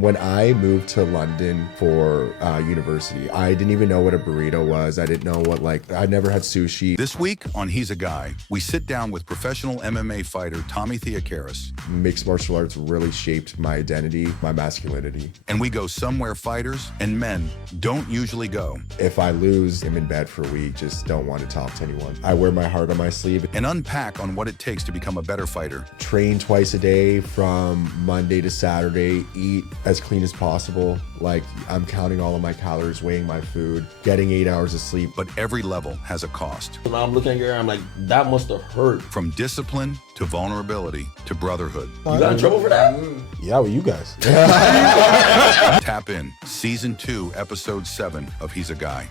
When I moved to London for university, I didn't even know what a burrito was. I didn't know I never had sushi. This week on He's a Guy, we sit down with professional MMA fighter Tommy Theocharis. Mixed martial arts really shaped my identity, my masculinity. And we go somewhere fighters and men don't usually go. If I lose, I'm in bed for a week, just don't want to talk to anyone. I wear my heart on my sleeve. And unpack on what it takes to become a better fighter. Train twice a day from Monday to Saturday, eat as clean as possible. Like, I'm counting all of my calories, weighing my food, getting 8 hours of sleep. But every level has a cost. Now I'm looking at your, I'm like, that must have hurt. From discipline to vulnerability to brotherhood. You got in trouble for that? Yeah, well, you guys. Tap in Season 2, Episode 7 of He's a Guy.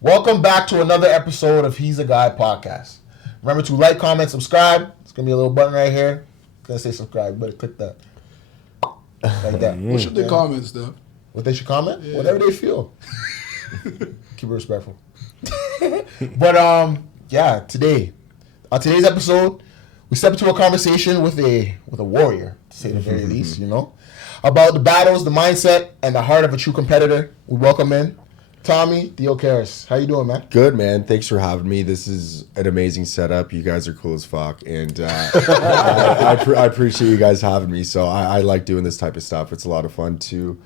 Welcome back to another episode of He's a Guy podcast. Remember to like, comment, subscribe. It's going to be a little button right here. It's going to say subscribe. You better click that. Like that. What should they comment, Steph? What they should comment? Yeah. Whatever they feel. Keep it respectful. But yeah, today, on today's episode, we step into a conversation with a warrior, to say the very least, you know, about the battles, the mindset, and the heart of a true competitor. We welcome in Tommy Theocharis. How you doing, man? Good, man. Thanks for having me. This is an amazing setup. You guys are cool as fuck. And I appreciate you guys having me. So I like doing this type of stuff. It's a lot of fun to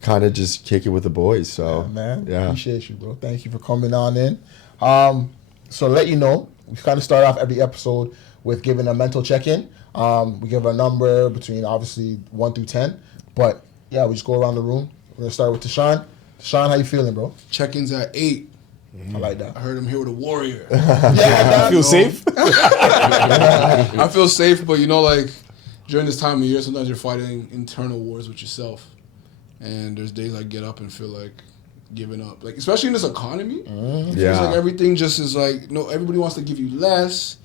kind of just kick it with the boys. So, man, yeah. Appreciate you, bro. Thank you for coming on in. So to let you know, we kind of start off every episode with giving a mental check-in. We give a number between, obviously, 1 through 10. But, yeah, we just go around the room. We're going to start with Tashawn. Tashawn, how you feeling, bro? Check-ins at 8. I like that. I heard him here with a warrior. You feel safe? I feel safe, but you know, like, during this time of year, sometimes you're fighting internal wars with yourself. And there's days I get up and feel like giving up. Like, especially in this economy, it feels like everything just is like, no, everybody wants to give you less.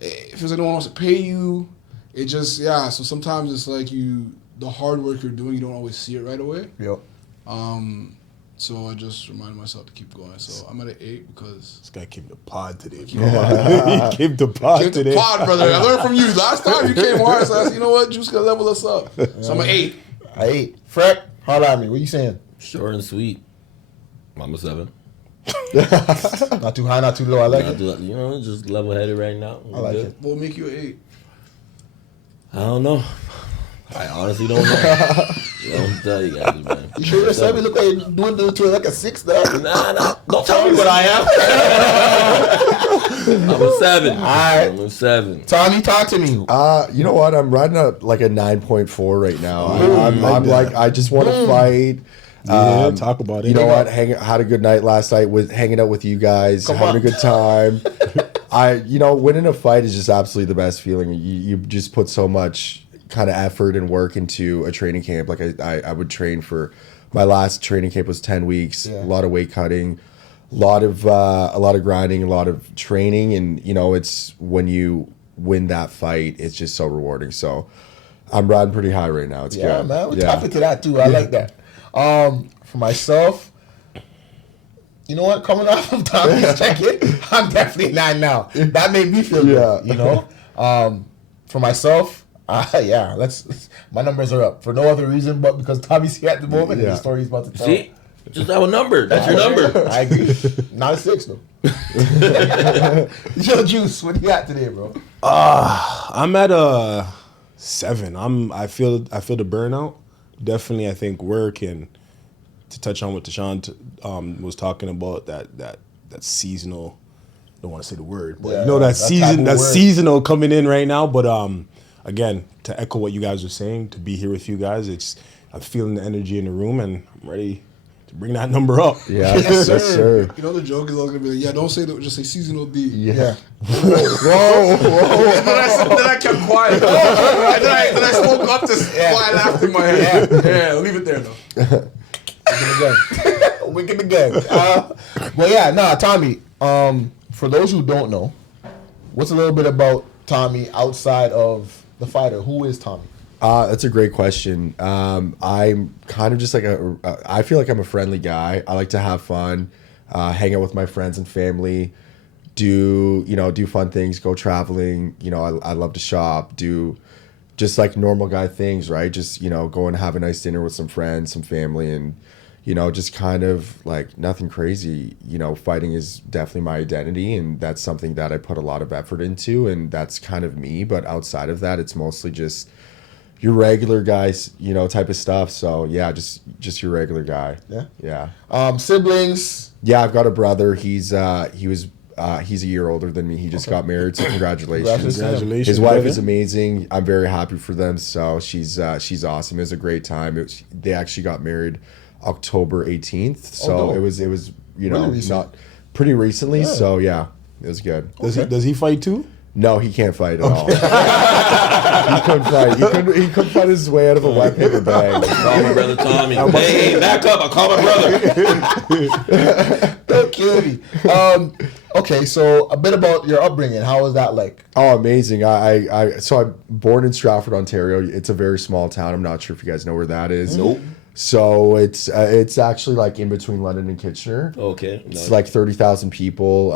It feels like no one wants to pay you. It just, so sometimes it's like the hard work you're doing, you don't always see it right away. Yep. So I just reminded myself to keep going. So I'm at an 8 because This guy came to pod today. He came to pod came today. to pod, brother. I learned from you. Last time you came hard, so I said, you know what, Juice gonna level us up. So I'm an 8. 8. Fred, holla at me. What you saying? Short and sweet. I'm a 7. Not too high, not too low. I like it. You know, just level-headed right now. I like it. What will make you an 8? I don't know. I honestly don't know. Don't tell you guys, man. You sure yourself? You look like you're doing it to like a 6 there. Nah. Don't tell me what I am. I'm a 7. All right. I'm a 7. Tommy, talk to me. You know what? I'm riding up like a 9.4 right now. I'm like, I just want to fight. Yeah, talk about it. You know what? Had a good night last night with hanging out with you guys, having a good time. Winning a fight is just absolutely the best feeling. You just put so much kind of effort and work into a training camp. Like I would train for my last training camp was 10 weeks, a lot of weight cutting, a lot of grinding, a lot of training, and it's when you win that fight, it's just so rewarding. So I'm riding pretty high right now. It's good. Man, we're tapping to that too. I like that. For myself, you know what? Coming off of Tommy's check-in, I'm definitely 9 now. That made me feel good. You know. For myself. My numbers are up for no other reason but because Tommy's here at the moment and the story he's about to tell. See? Just have a number. That's your number. I agree. Not a 6 though. Yo, Juice, what you got today, bro? I'm at a 7. I feel the burnout. Definitely, I think work and to touch on what Tashawn was talking about that seasonal. Don't want to say the word, but that seasonal coming in right now. But again, to echo what you guys were saying, to be here with you guys, I'm feeling the energy in the room, and I'm ready to bring that number up. Yeah, yes, sir. You know the joke is always gonna be like, don't say that, just say seasonal D. Yeah. Whoa. Then I kept quiet. And then I spoke up to why I laughed in my head. Yeah, leave it there though. Wicked again. Tommy. For those who don't know, what's a little bit about Tommy outside of the fighter? Who is Tommy? That's a great question. I'm kind of just like I feel like I'm a friendly guy. I like to have fun, hang out with my friends and family, do fun things, go traveling. I love to shop, do just like normal guy things, right? Just, go and have a nice dinner with some friends, some family, and, just kind of like nothing crazy. Fighting is definitely my identity, and that's something that I put a lot of effort into, and that's kind of me. But outside of that, it's mostly just your regular guys, type of stuff. So yeah, just your regular guy. Yeah. Yeah. Siblings. Yeah, I've got a brother. He's a year older than me. He just got married, so congratulations. Congratulations. His wife brother. is amazing. I'm very happy for them. So she's awesome. It was a great time. They actually got married October 18th. So it was Really recent. not pretty recently. Yeah. So yeah, it was good. Does he fight too? No, he can't fight at all. He couldn't fight. He couldn't fight his way out of a wet paper bag. Call my brother Tommy. Hey, back up! I call my brother. Don't kill me. Okay, so a bit about your upbringing. How was that like? Oh, amazing! So I'm born in Stratford, Ontario. It's a very small town. I'm not sure if you guys know where that is. Nope. So it's actually like in between London and Kitchener. Okay. It's like 30,000 people.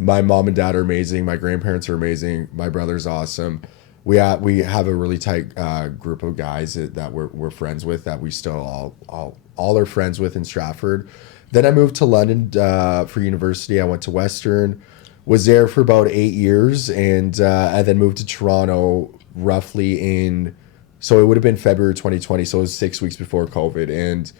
My mom and dad are amazing. My grandparents are amazing. My brother's awesome. We have a really tight group of guys that we're friends with, that we still all are friends with in Stratford. Then I moved to London for university. I went to Western, was there for about 8 years, and I then moved to Toronto so it would have been February 2020, so it was 6 weeks before COVID, and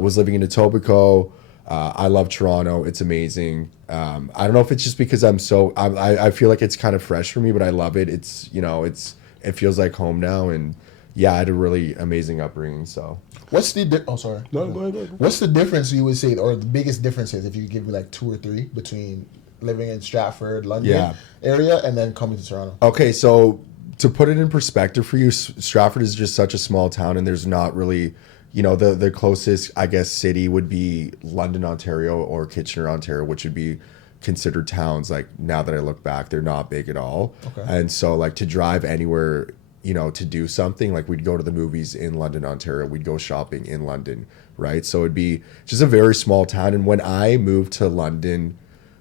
was living in Etobicoke. I love Toronto. It's amazing. I don't know if it's just because I feel like it's kind of fresh for me, but I love it. It's, it feels like home now. And yeah, I had a really amazing upbringing. So what's the, sorry. No, go ahead. What's the difference you would say, or the biggest differences, if you could give me like 2 or 3, between living in Stratford, London area, and then coming to Toronto? Okay. So to put it in perspective for you, Stratford is just such a small town, and there's not really, the closest, I guess, city would be London, Ontario, or Kitchener, Ontario, which would be considered towns. Like, now that I look back, they're not big at all. Okay. And so, like, to drive anywhere, to do something, like, we'd go to the movies in London, Ontario. We'd go shopping in London, right? So it'd be just a very small town. And when I moved to London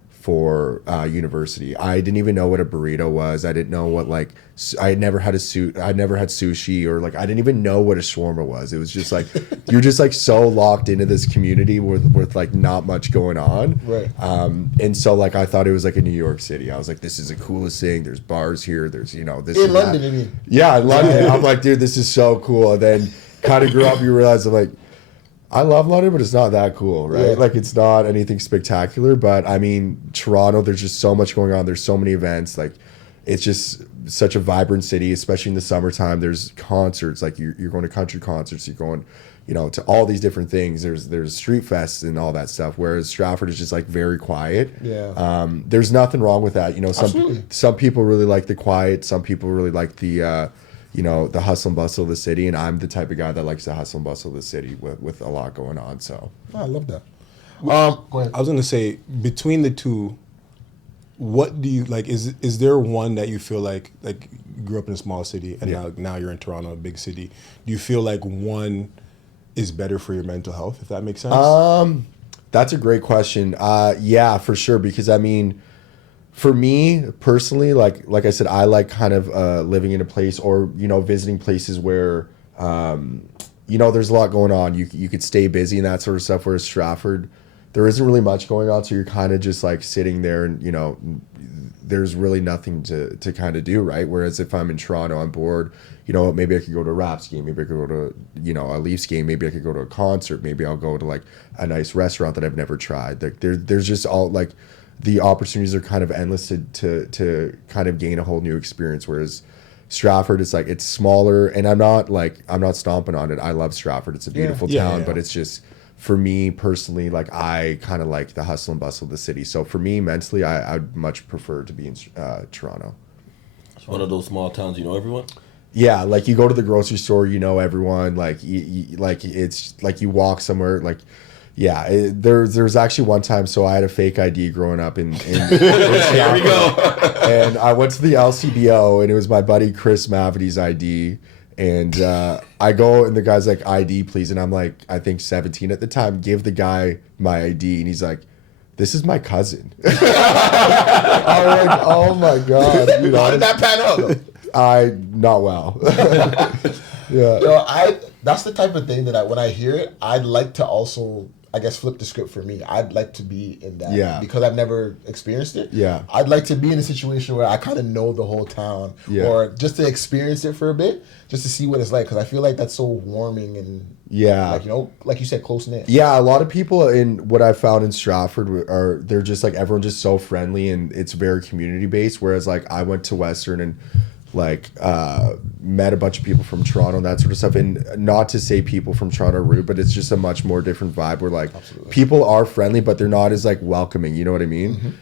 for university, I didn't even know what a burrito was. I didn't know what, like, I had never had sushi, or like I didn't even know what a shawarma was. It was just like you're just like so locked into this community with like not much going on, right? And so like I thought it was like a New York City. I was like, this is the coolest thing. There's bars here. There's this in London. I mean, yeah, in London. I'm like, dude, this is so cool. And then kind of grew up, you realize I'm like, I love London, but it's not that cool, right? Yeah. Like, it's not anything spectacular. But I mean, Toronto, there's just so much going on. There's so many events. Like, it's just such a vibrant city, especially in the summertime. There's concerts. Like, you're going to country concerts. You're going, to all these different things. There's street fests and all that stuff. Whereas Stratford is just like very quiet. Yeah. There's nothing wrong with that. Absolutely. Some people really like the quiet. Some people really like the the hustle and bustle of the city, and I'm the type of guy that likes the hustle and bustle of the city with a lot going on. So I love that. Go ahead. I was gonna say, between the two, what do you like? Is there one that you feel like you grew up in a small city and now you're in Toronto, a big city? Do you feel like one is better for your mental health, if that makes sense? That's a great question. Yeah, for sure. Because I mean, for me personally, like I said, I like kind of living in a place, or visiting places where there's a lot going on. You could stay busy and that sort of stuff. Whereas Stratford, there isn't really much going on, so you're kind of just like sitting there, and there's really nothing to kind of do, right? Whereas if I'm in Toronto, I'm bored. Maybe I could go to a Raps game. Maybe I could go to a Leafs game. Maybe I could go to a concert. Maybe I'll go to like a nice restaurant that I've never tried. Like there's just all like. The opportunities are kind of endless to kind of gain a whole new experience. Whereas Stratford, it's like, it's smaller, and I'm not stomping on it. I love Stratford. It's a beautiful town, but it's just, for me personally, like, I kind of like the hustle and bustle of the city. So for me mentally, I'd much prefer to be in Toronto. It's one of those small towns, everyone. Yeah, like you go to the grocery store, everyone. Like, it's like you walk somewhere, like. Yeah, there's actually one time, so I had a fake ID growing up in Here we go. And I went to the LCBO, and it was my buddy Chris Mavity's ID, and I go, and the guy's like, ID please, and I'm like, I think 17 at the time, give the guy my ID, and he's like, this is my cousin. I'm like, oh my God. How did that pan out? Not well. Yeah. That's the type of thing that when I hear it, I'd like to also, I guess, flip the script for me. I'd like to be in that. Yeah. Because I've never experienced it. Yeah. I'd like to be in a situation where I kind of know the whole town. Yeah. Or just to experience it for a bit, just to see what it's like. Because I feel like that's so warming and, Yeah. like, like you said, close-knit. Yeah, a lot of people in what I found in Stratford they're just like, everyone's just so friendly and it's very community based. Whereas like I went to Western and like met a bunch of people from Toronto and that sort of stuff. And not to say people from Toronto are rude, but it's just a much more different vibe where like people are friendly, but they're not as like welcoming. You know what I mean?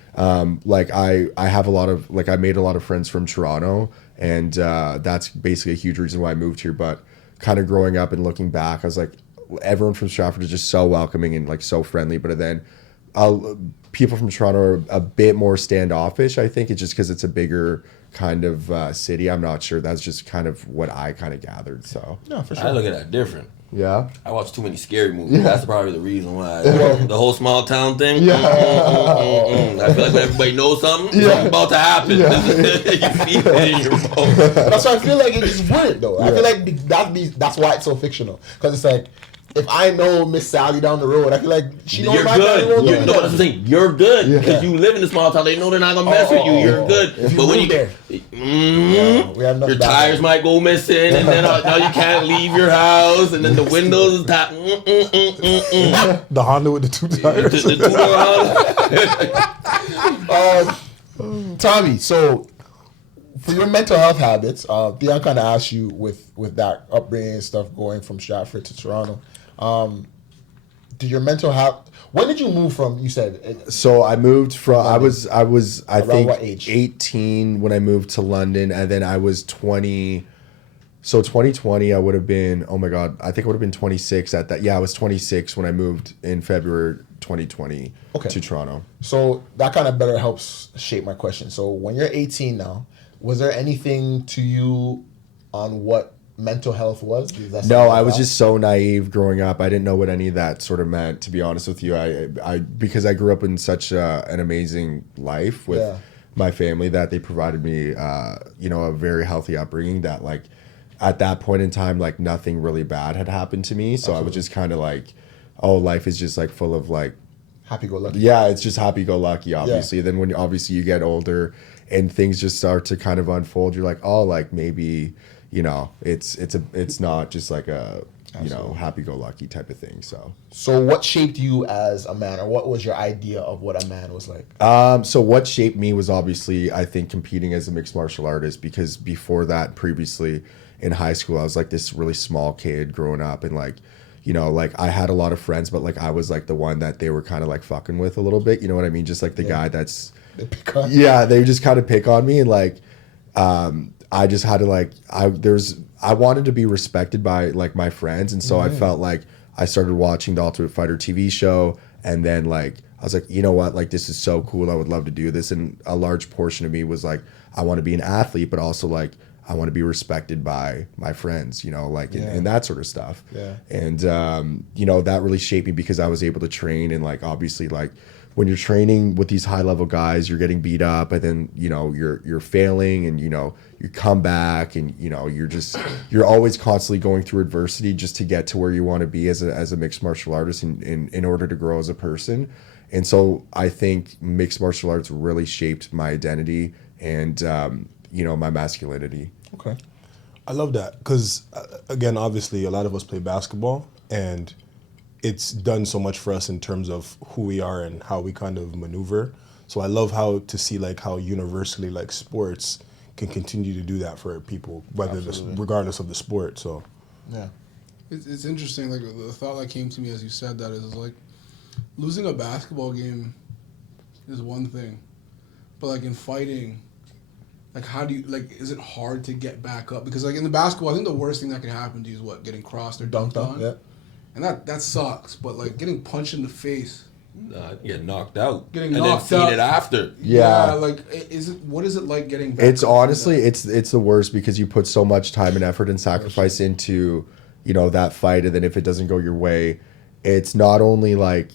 Like I have a lot of like I made a lot of friends from Toronto, and that's basically a huge reason why I moved here. But kind of growing up and looking back, I was like, everyone from Stratford is just so welcoming and like so friendly. But then people from Toronto are a bit more standoffish. I think it's just because it's a bigger kind of city. I'm not sure. That's just kind of what I kind of gathered. So No, for sure. I look at that different. yeah. I watch too many scary movies. That's probably the reason why. The whole small town thing. Yeah. I feel like when everybody knows something, something's about to happen. You feel it in your bones. That's why I feel like it just wouldn't though. I feel like that's why it's so fictional. Because it's like, if I know Miss Sally down the road, I feel like she knows You're my family good. won't do No, that's the nothing. thing. You're good because you live in a small town. They know they're not gonna mess with you. You're good. If you But when move you there, we have nothing your bad tires there. might go missing, and then now you can't leave your house, and then the windows is top. The Honda with the 2 tires. The two-door Tommy, so for your mental health habits, Theon kind of asked you with that upbringing and stuff going from Stratford to Toronto. Did your mental health? When did you move from? You said So I moved from I think what age? 18 when I moved to London, and then I was 20. So 2020 I would have been, oh my god, I think I would have been 26 at that. Yeah, I was 26 when I moved in February 2020 to Toronto. So that kind of better helps shape my question. So when you're 18 now, was there anything to you on what mental health was? No, I was just so naive growing up. I didn't know what any of that sort of meant, to be honest with you. I because I grew up in such an amazing life with my family that they provided me, a very healthy upbringing that like at that point in time, like nothing really bad had happened to me. So I was just kind of like, oh, life is just like full of like, happy-go-lucky. yeah, it's just happy-go-lucky, obviously. Yeah. Then when obviously you get older and things just start to kind of unfold, you're like, oh, like maybe, it's not just like a, happy-go-lucky type of thing. So what shaped you as a man, or what was your idea of what a man was like? So what shaped me was obviously, I think, competing as a mixed martial artist, because before that, previously in high school, I was like this really small kid growing up, and like, like I had a lot of friends, but like I was like the one that they were kind of like fucking with a little bit. You know what I mean? Just like the guy that's, they just kind of pick on me, and like, I just had to like, I wanted to be respected by like my friends, and so I felt like I started watching the Ultimate Fighter TV show, and then like I was like, you know what, like this is so cool, I would love to do this. And a large portion of me was like, I want to be an athlete, but also like I want to be respected by my friends, and that sort of stuff. Yeah. And that really shaped me, because I was able to train, and like obviously like when you're training with these high level guys, you're getting beat up, and then you're failing, and you come back, and you're always constantly going through adversity just to get to where you want to be as a mixed martial artist in order to grow as a person. And so I think mixed martial arts really shaped my identity and my masculinity. Okay. I love that because, again, obviously, a lot of us play basketball, and it's done so much for us in terms of who we are and how we kind of maneuver. So I love how to see like how universally like sports can continue to do that for people, regardless of the sport. So yeah, it's interesting. Like the thought that came to me as you said that is like losing a basketball game is one thing, but like in fighting, like how do you is it hard to get back up? Because like in the basketball, I think the worst thing that can happen to you is getting crossed or dunked on. Yeah. And that sucks, but like getting punched in the face, get knocked out, getting and knocked then out feed it after. Yeah. What is it like getting back It's up honestly, it's the worst, because you put so much time and effort and sacrifice into, that fight, and then if it doesn't go your way, it's not only like,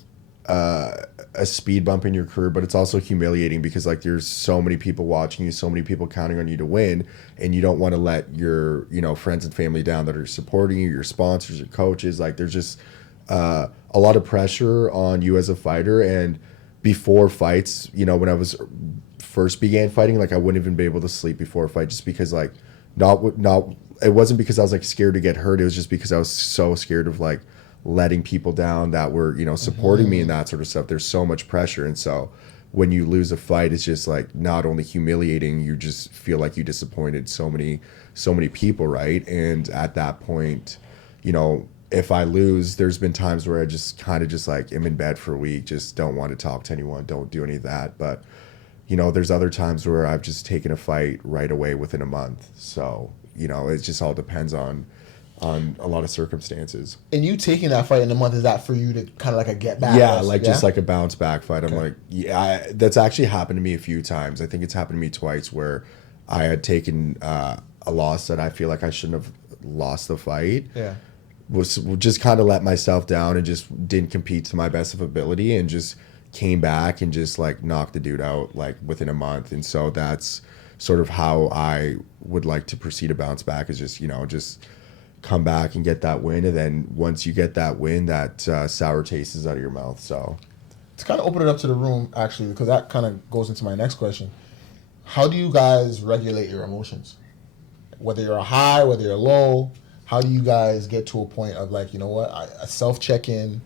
a speed bump in your career, but it's also humiliating because like there's so many people watching you, so many people counting on you to win, and you don't want to let your friends and family down that are supporting you, your sponsors, your coaches. Like there's just a lot of pressure on you as a fighter. And before fights, when I was first began fighting, like I wouldn't even be able to sleep before a fight just because like not it wasn't because I was like scared to get hurt. It was just because I was so scared of like letting people down that were supporting me and that sort of stuff. There's so much pressure, and so when you lose a fight, it's just like not only humiliating, you just feel like you disappointed so many people, right? And at that point, if I lose, there's been times where I just kind of just like am in bed for a week, just don't want to talk to anyone, don't do any of that. But there's other times where I've just taken a fight right away within a month. So it just all depends on a lot of circumstances. And you taking that fight in a month, is that for you to kind of like a get back? Yeah, just like a bounce back fight. I'm like, that's actually happened to me a few times. I think it's happened to me twice where I had taken a loss that I feel like I shouldn't have lost the fight. Yeah. Was just kind of let myself down and just didn't compete to my best of ability and just came back and just like knocked the dude out like within a month. And so that's sort of how I would like to proceed to bounce back, is just, just come back and get that win, and then once you get that win, that sour taste is out of your mouth. So to kind of open it up to the room, actually, because that kind of goes into my next question. How do you guys regulate your emotions? Whether you're high, whether you're low, how do you guys get to a point of like, a self-check-in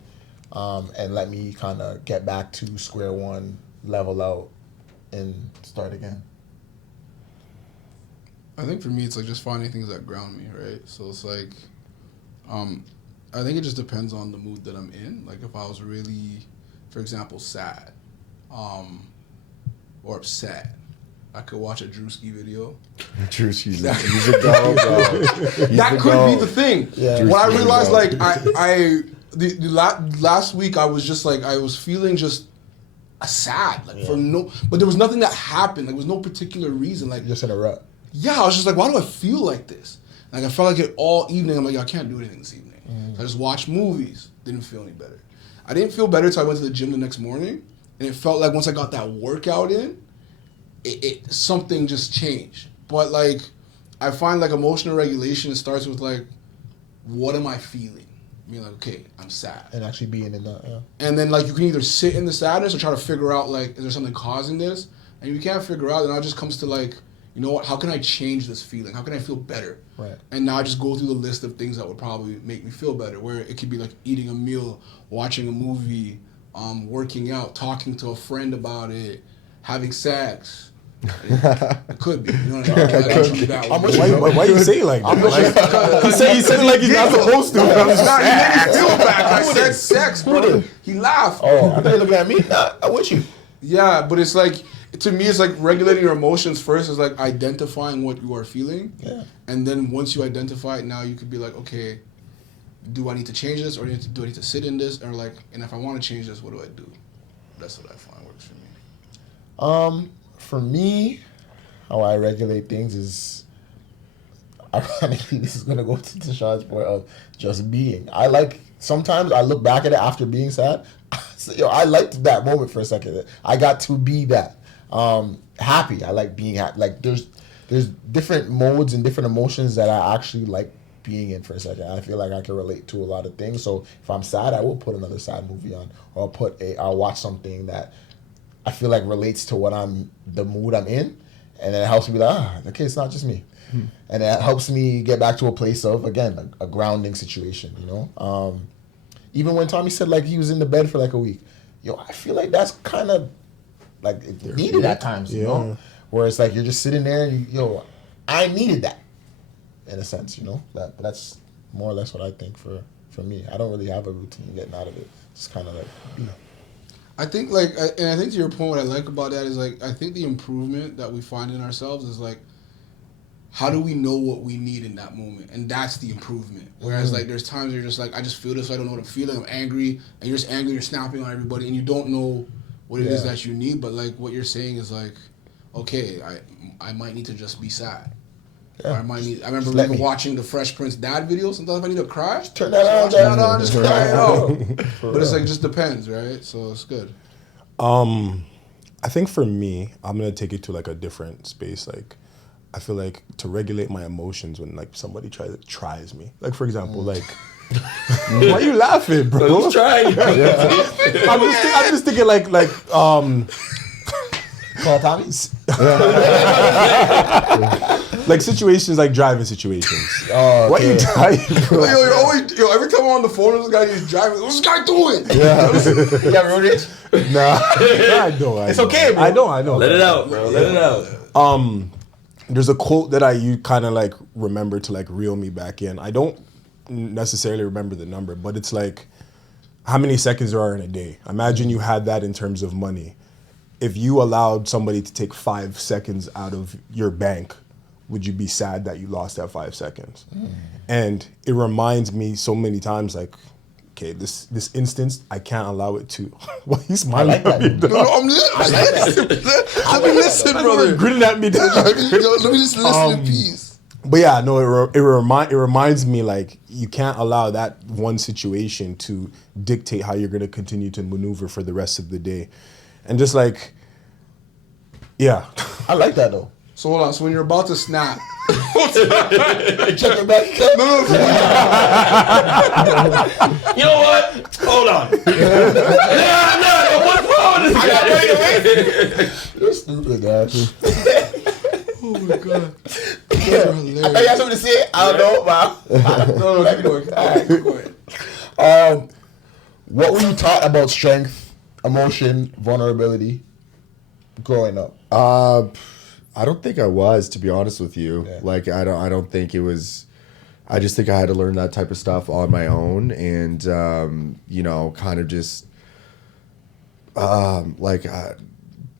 and let me kind of get back to square one, level out, and start again? I think for me, it's like just finding things that ground me, right? So it's like, I think it just depends on the mood that I'm in. Like if I was really, for example, sad, or upset, I could watch a Drewski video. Drewski's he's a go, bro. That could be the thing. Yeah. When I realized, like, the last week, I was just like, I was feeling just sad, like but there was nothing that happened. Like, there was no particular reason. Like, Just in a rut. yeah, I was just like, why do I feel like this? Like, I felt like it all evening. I'm like, I can't do anything this evening. So I just watched movies. Didn't feel any better. I didn't feel better until I went to the gym the next morning, and it felt like once I got that workout in, it something just changed. But like, I find like emotional regulation starts with like, what am I feeling? Being like, okay, I'm sad. And actually being in that, yeah. And then like you can either sit in the sadness or try to figure out like, is there something causing this? And if you can't figure out, then it just comes to like, you know what, how can I change this feeling? How can I feel better? Right. And now I just go through the list of things that would probably make me feel better, where it could be like eating a meal, watching a movie, working out, talking to a friend about it, having sex. It could be. You know what I mean? Why you say like that? He said it like he's not supposed to. He made me feel bad. I said sex, bro. He laughed. Oh, I thought you looking at me. Nah, I'm with you. Yeah, but it's like, to me, it's like regulating your emotions first is like identifying what you are feeling. Yeah. And then once you identify it, now you could be like, okay, do I need to change this, or do I need to sit in this? Or like, and if I want to change this, what do I do? That's what I find works for me. For me, how I regulate things is, ironically, this is going to go to Sean's point of just being. Sometimes I look back at it after being sad. So, I liked that moment for a second. I got to be that. Happy. I like being happy. Like there's different modes and different emotions that I actually like being in for a second. I feel like I can relate to a lot of things. So if I'm sad, I will put another sad movie on, or I'll watch something that I feel like relates to the mood I'm in, and then it helps me be like, okay, it's not just me. And it helps me get back to a place of, again, a grounding situation, even when Tommy said like he was in the bed for like a week, I feel like that's kind of like needed at times, where it's like you're just sitting there and I needed that in a sense, that's more or less what I think for me. I don't really have a routine getting out of it. It's kind of like, I think like, and I think to your point, what I like about that is like, I think the improvement that we find in ourselves is like, how do we know what we need in that moment? And that's the improvement. Whereas like there's times you're just like, I just feel this, I don't know what I'm feeling, I'm angry, and you're just angry, you're snapping on everybody, and you don't know what it is that you need. But like what you're saying is like, okay, I might need to just be sad. Or I might need. I remember let even me. watching the Fresh Prince dad videos. Sometimes if I need to cry, Turn that on, watch that on, just cry it out. But it's like just depends, right? So it's good. I think for me, I'm gonna take it to like a different space. Like, I feel like to regulate my emotions when like somebody tries me. Like for example, like, why are you laughing, bro? Who's trying? I'm just thinking like Call Tommy. like situations like driving situations. Oh, What you dying, bro? Yo, you're always every time I'm on the phone with this guy, he's driving. What's this guy doing? You got road rage? Nah, I don't. It's okay, bro. I know. Let it out, bro. Let it out. There's a quote that you kind of like remember to like reel me back in. I don't necessarily remember the number, but it's like how many seconds there are in a day. Imagine you had that in terms of money. If you allowed somebody to take 5 seconds out of your bank, would you be sad that you lost that 5 seconds? And it reminds me so many times, like, okay, this instance, I can't allow it to. Well, he's smiling at me. No, I'm listening. Let me listen, brother. Grinning at me. Let me just listen in peace. But yeah, no, it reminds me like you can't allow that one situation to dictate how you're going to continue to maneuver for the rest of the day. And just like, yeah. I like that though. So hold on. So when you're about to snap, Check it back. no. You know what? Hold on. No, what's wrong with this guy? You're stupid, guys. Oh my god. I got something to say. I don't know, but No, keep going. All right, keep going. what were you taught about strength, emotion, vulnerability growing up? I don't think I was, to be honest with you. Yeah. Like I don't think it was. I just think I had to learn that type of stuff on my own, and kind of just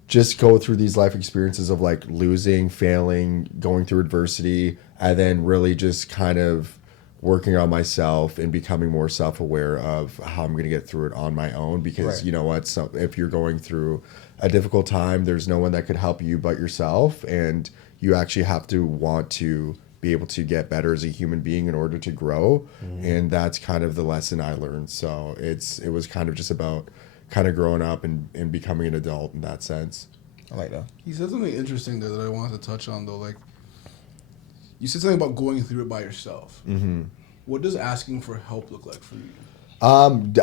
just go through these life experiences of like losing, failing, going through adversity, and then really just kind of working on myself and becoming more self-aware of how I'm going to get through it on my own. Because Right. you know what, so if you're going through a difficult time, there's no one that could help you but yourself, and you actually have to want to be able to get better as a human being in order to grow. And that's kind of the lesson I learned. So it was kind of just about kind of growing up and becoming an adult in that sense. I like that. He said something interesting there that I wanted to touch on though. Like, you said something about going through it by yourself. Mm-hmm. What does asking for help look like for you?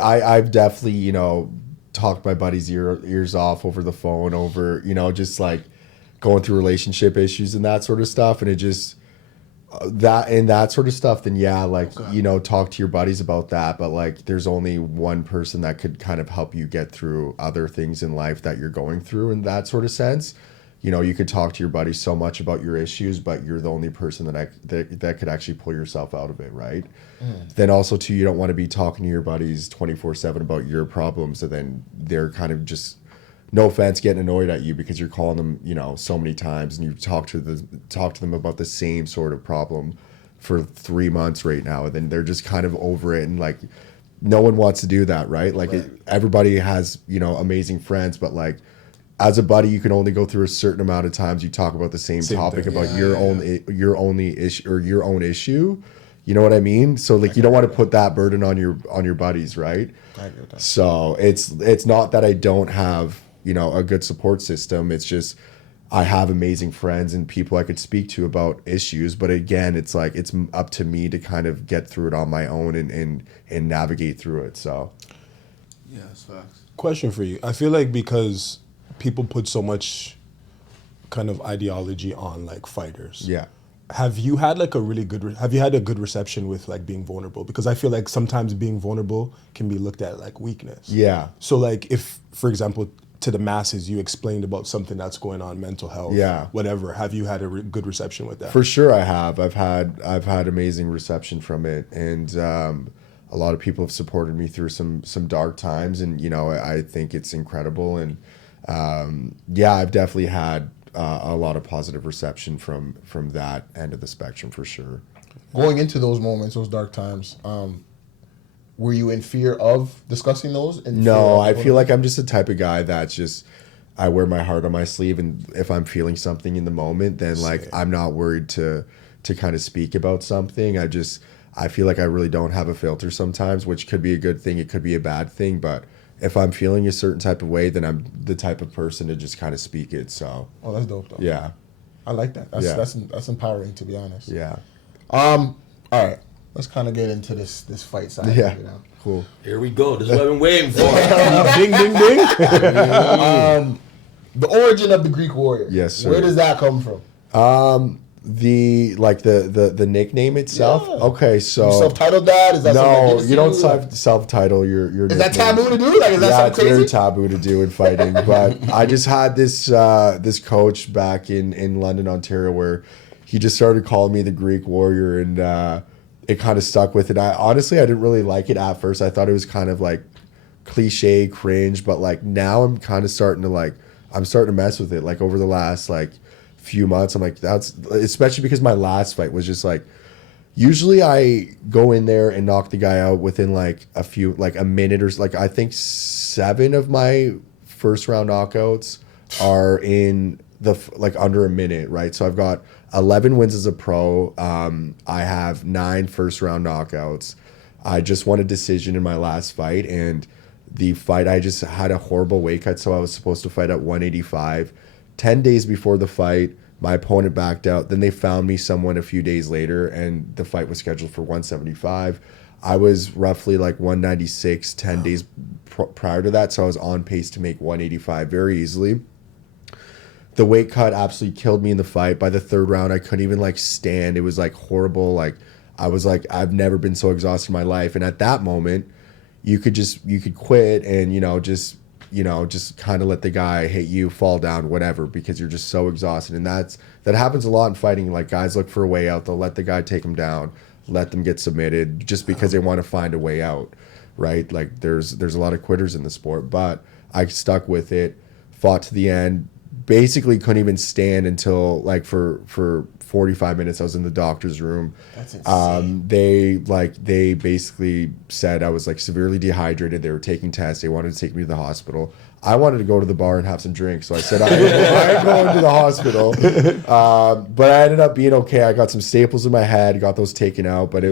I've definitely, talked my buddies' ears off over the phone, over, just like going through relationship issues and that sort of stuff. And it just, that sort of stuff, then yeah, like, talk to your buddies about that. But like, there's only one person that could kind of help you get through other things in life that you're going through in that sort of sense. You could talk to your buddies so much about your issues, but you're the only person that could actually pull yourself out of it, right? Then also too, you don't want to be talking to your buddies 24/7 about your problems, and then they're kind of just, no offense, getting annoyed at you because you're calling them, so many times, and you talk to them about the same sort of problem for 3 months right now, and then they're just kind of over it, and like, no one wants to do that, right? Like everybody has, amazing friends, but like, as a buddy, you can only go through a certain amount of times you talk about the same topic thing. about your own issue or your own issue. You know what I mean? So like, you don't want to put that burden on your buddies, right? I agree with that. So it's not that I don't have, a good support system. It's just I have amazing friends and people I could speak to about issues. But again, it's like, it's up to me to kind of get through it on my own and navigate through it. So Yeah, that's facts. Question for you. I feel like because people put so much kind of ideology on like fighters. yeah. Have you had like have you had a good reception with like being vulnerable? Because I feel like sometimes being vulnerable can be looked at like weakness. Yeah. So like if, for example, to the masses, you explained about something that's going on, mental health, whatever, have you had a good reception with that? For sure I have. I've had amazing reception from it, and a lot of people have supported me through some dark times, and I think it's incredible, and I've definitely had a lot of positive reception from that end of the spectrum for sure. Going into those moments, those dark times, were you in fear of discussing those? No, I feel like I'm just the type of guy that's just, I wear my heart on my sleeve, and if I'm feeling something in the moment, then like I'm not worried to to kind of speak about something. I feel like I really don't have a filter sometimes, which could be a good thing. It could be a bad thing, but if I'm feeling a certain type of way, then I'm the type of person to just kind of speak it. So, Oh, that's dope, though. yeah, I like that. That's empowering, to be honest. yeah, All right. Let's kind of get into this fight side. yeah, You know? cool. Here we go. This is what I've been waiting for. Ding, ding, ding. The origin of the Greek warrior. Yes, sir. Where does that come from? The nickname itself. Yeah. Okay, so You self-titled that? Is that no, something you don't like, self-title your. Is that taboo to do? Like, is that Yeah, something it's crazy? very taboo to do in fighting. But I just had this coach back in London, Ontario, where he just started calling me the Greek warrior, and it kind of stuck with it. I didn't really like it at first. I thought it was kind of like cliche, cringe, but like now I'm kind of starting to mess with it. Like over the last like few months, I'm like, that's especially because my last fight was just like, usually I go in there and knock the guy out within like a minute or like, I think 7 of my first round knockouts are in like under a minute, right? So I've got 11 wins as a pro. I have 9 first round knockouts. I just won a decision in my last fight, and the fight, I just had a horrible weight cut, so I was supposed to fight at 185. 10 days before the fight, my opponent backed out. Then they found me someone a few days later, and the fight was scheduled for 175. I was roughly like 196 10 days prior to that, so I was on pace to make 185 very easily. The weight cut absolutely killed me in the fight. By the 3rd round, I couldn't even like stand. It was like horrible. Like I was like, I've never been so exhausted in my life. And at that moment, you could quit and just kind of let the guy hit you, fall down, whatever, because you're just so exhausted. And that happens a lot in fighting. Like guys look for a way out. They'll let the guy take them down, let them get submitted just because they want to find a way out, right? Like there's a lot of quitters in the sport, but I stuck with it, fought to the end. Basically couldn't even stand until like for 45 minutes I was in the doctor's room. That's insane. They basically said I was like severely dehydrated. They were taking tests. They wanted to take me to the hospital. I wanted to go to the bar and have some drinks, so I said I ain't going to the hospital. But I ended up being okay. I got some staples in my head, got those taken out. But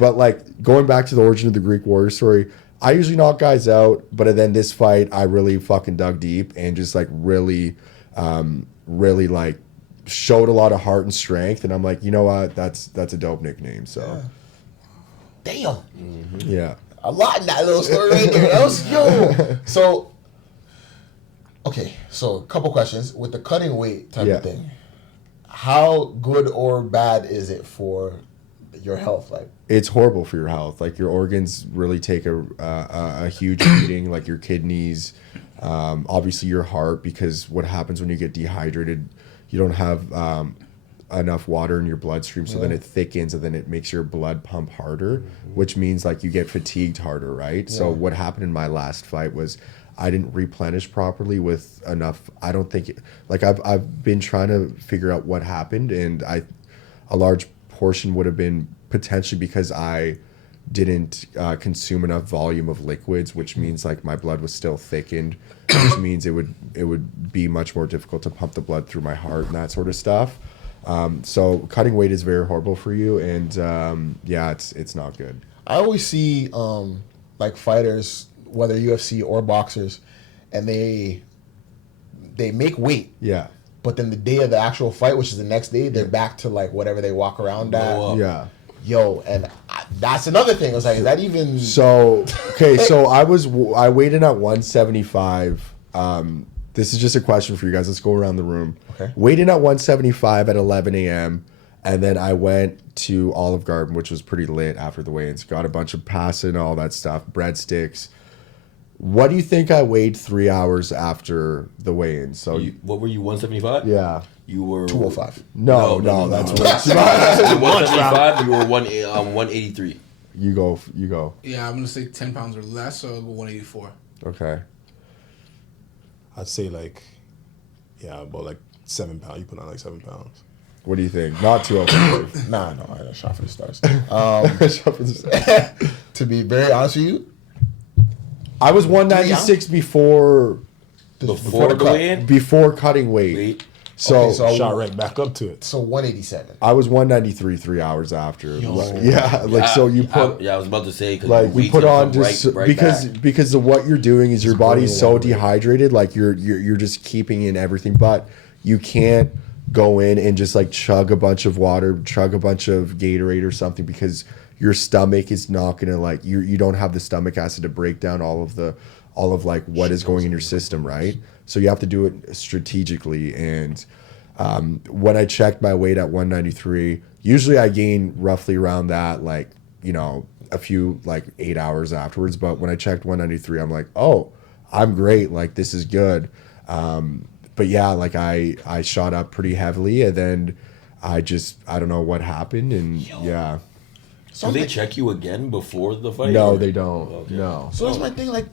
but like going back to the origin of the Greek warrior story, I usually knock guys out, but then this fight, I really fucking dug deep and just like really like showed a lot of heart and strength. And I'm like, you know what? That's a dope nickname. So, Damn. yeah. A lot in that little story right there. That was, yo. So, okay. So, a couple questions. With the cutting weight type of thing, how good or bad is it for your health? Like, it's horrible for your health. Like your organs really take a huge beating, like your kidneys, obviously your heart, because what happens when you get dehydrated, you don't have enough water in your bloodstream, so then it thickens and then it makes your blood pump harder, which means like you get fatigued harder, right? So what happened in my last fight was I didn't replenish properly with enough. I don't think I've been trying to figure out what happened, and a large portion would have been potentially because I didn't consume enough volume of liquids, which means like my blood was still thickened, which means it would be much more difficult to pump the blood through my heart and that sort of stuff. So cutting weight is very horrible for you, and it's not good. I always see like fighters, whether UFC or boxers, and they make weight. Yeah. But then the day of the actual fight, which is the next day, they're back to like whatever they walk around at. Yeah. Yo, and that's another thing. I was like, is that even... So, okay, so I weighed in at 175. This is just a question for you guys. Let's go around the room. Okay. Weighed in at 175 at 11 a.m. And then I went to Olive Garden, which was pretty lit after the weigh-ins. Got a bunch of pasta and all that stuff, breadsticks. What do you think I weighed 3 hours after the weigh-in? So What were you, 175? yeah. You were 205. No, that's no. what. 175, you were 183. You go. Yeah, I'm gonna say 10 pounds or less, so I'll go 184. Okay. I'd say like, about like 7 pounds. You put on like 7 pounds. What do you think? Not 205. No, I had a shot for the stars. Shot for the stars. To be very honest with you, I was 196 before Before the weigh-in? before cutting weight. So, Shot right back up to it. So 187. I was 193 3 hours after. So you put I was about to say, like you put on just because of what you're doing is your body's so dehydrated, like you're just keeping in everything, but you can't go in and just like chug a bunch of water, chug a bunch of Gatorade or something, because your stomach is not gonna like you don't have the stomach acid to break down all of like what is going in your system, right? So you have to do it strategically. And when I checked my weight at 193, usually I gain roughly around that, like, you know, a few like 8 hours afterwards. But when I checked 193, I'm like, oh, I'm great. Like, this is good. But yeah, like I shot up pretty heavily, and then I don't know what happened. And yeah. So they check you again before the fight? No, they don't. Okay. No. So that's my thing. Like,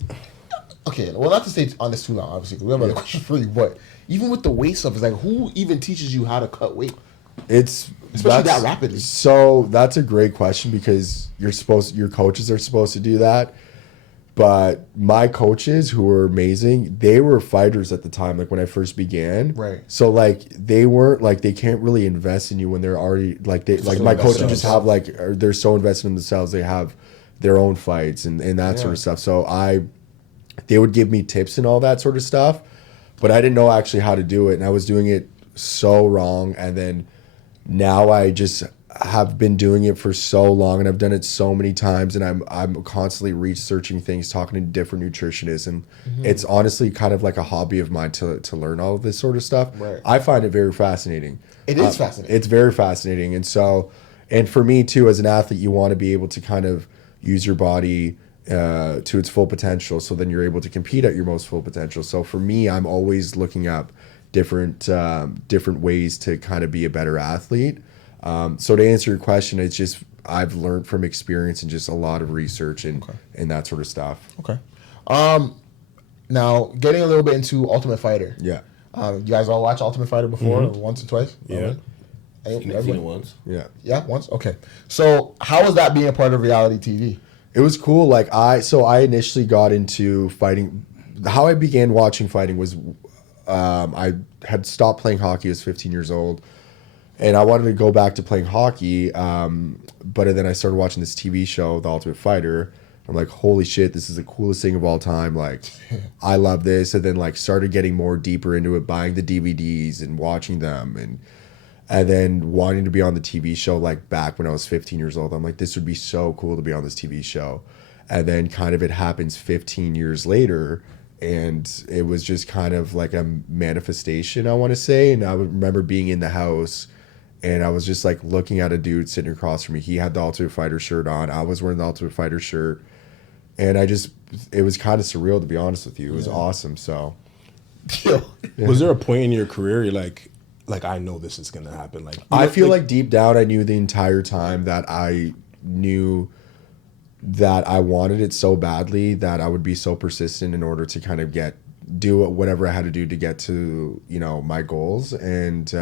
okay, well, not to stay on this too long, obviously, because we have other questions for you. But even with the weight stuff, it's like, who even teaches you how to cut weight? Especially that rapidly. So that's a great question, because your coaches are supposed to do that. But my coaches, who were amazing, they were fighters at the time, like when I first began. Right. So like they weren't like, they can't really invest in you when they're already like my coaches just have like, they're so invested in themselves, they have their own fights and that sort of stuff. So they would give me tips and all that sort of stuff, but I didn't know actually how to do it, and I was doing it so wrong. And then now I just have been doing it for so long, and I've done it so many times, and I'm constantly researching things, talking to different nutritionists, and it's honestly kind of like a hobby of mine to learn all of this sort of stuff. Right. I find it very fascinating. It is fascinating. It's very fascinating. And so, and for me too, as an athlete, you want to be able to kind of use your body to its full potential, so then you're able to compete at your most full potential. So for me, I'm always looking up different ways to kind of be a better athlete. So to answer your question, it's just I've learned from experience and just a lot of research and that sort of stuff. Okay. Now getting a little bit into Ultimate Fighter. Yeah. You guys all watch Ultimate Fighter before, once or twice? Yeah. Seen it once. Yeah. Yeah, once. Okay. So how was that being a part of reality TV? It was cool. Like I initially got into fighting. How I began watching fighting was I had stopped playing hockey. I was 15 years old. And I wanted to go back to playing hockey, but then I started watching this TV show, The Ultimate Fighter. I'm like, holy shit, this is the coolest thing of all time. Like, I love this. And then like started getting more deeper into it, buying the DVDs and watching them, and then wanting to be on the TV show. Like back when I was 15 years old, I'm like, this would be so cool to be on this TV show. And then kind of it happens 15 years later. And it was just kind of like a manifestation, I want to say. And I would remember being in the house, and I was just like looking at a dude sitting across from me. He had the Ultimate Fighter shirt on. I was wearing the Ultimate Fighter shirt. And it was kind of surreal, to be honest with you. It was awesome. So, Was there a point in your career you're like I know this is gonna happen? Like I feel like deep down I knew the entire time that I knew that I wanted it so badly that I would be so persistent in order to kind of do whatever I had to do to get to, you know, my goals. And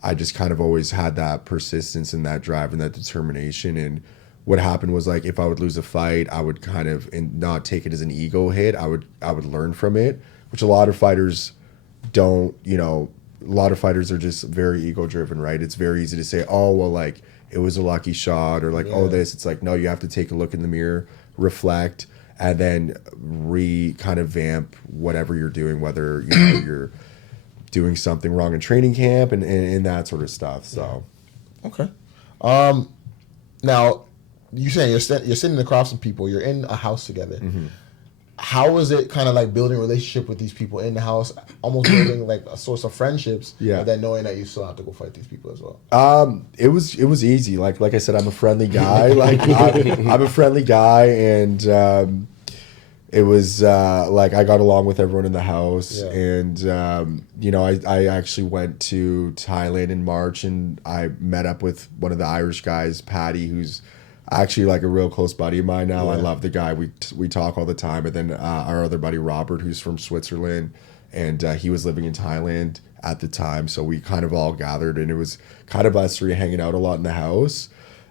I just kind of always had that persistence and that drive and that determination. And what happened was, like, if I would lose a fight, I would kind of not take it as an ego hit. I would learn from it, which a lot of fighters don't, you know. A lot of fighters are just very ego driven, right? It's very easy to say, oh, well, like, it was a lucky shot, or like, oh, this. It's like, no, you have to take a look in the mirror, reflect, and then kind of vamp whatever you're doing, whether, you know, you're doing something wrong in training camp and that sort of stuff. So, okay. Now, you're saying you're sitting across from people, you're in a house together. Mm-hmm. How was it kind of like building a relationship with these people in the house, almost building like a source of friendships, but then knowing that you still have to go fight these people as well? It was easy. Like I said, I'm a friendly guy. Like I'm a friendly guy, and it was like I got along with everyone in the house. And you know, I actually went to Thailand in March, and I met up with one of the Irish guys, Paddy, who's actually like a real close buddy of mine now. I love the guy. We talk all the time. And then our other buddy Robert, who's from Switzerland, and he was living in Thailand at the time. So we kind of all gathered, and it was kind of us three hanging out a lot in the house.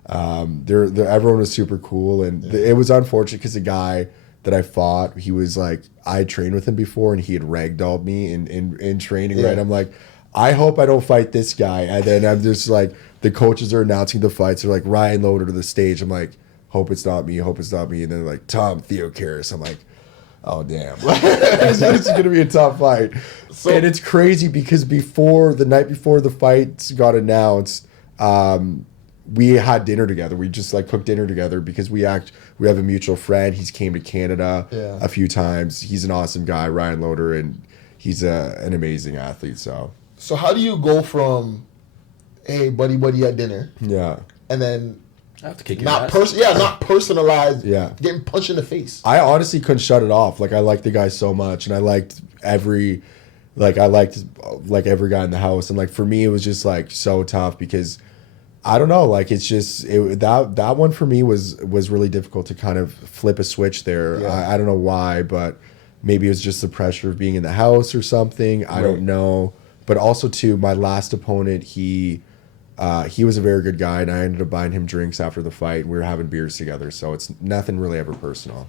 Everyone was super cool, and it was unfortunate because the guy that I fought, he was like, I trained with him before, and he had ragdolled me in training. Right, I'm like, I hope I don't fight this guy. And then I'm just like, the coaches are announcing the fights. They're like, Ryan Loder to the stage. I'm like, hope it's not me. Hope it's not me. And then they're like, Tom Theocharis. I'm like, oh, damn. It's going to be a tough fight. And it's crazy because the night before the fights got announced, we had dinner together. We just like cooked dinner together because we have a mutual friend. He's came to Canada a few times. He's an awesome guy, Ryan Loder, and he's an amazing athlete. So how do you go from, hey, buddy at dinner, and then I have to kick your not ass. not personalized, getting punched in the face? I honestly couldn't shut it off. Like I liked the guy so much, and I liked every guy in the house. And like for me, it was just like so tough because I don't know. Like it's just that one for me was really difficult to kind of flip a switch there. Yeah. I don't know why, but maybe it was just the pressure of being in the house or something. I don't know. But also too, my last opponent, he was a very good guy, and I ended up buying him drinks after the fight. We were having beers together, so it's nothing really ever personal.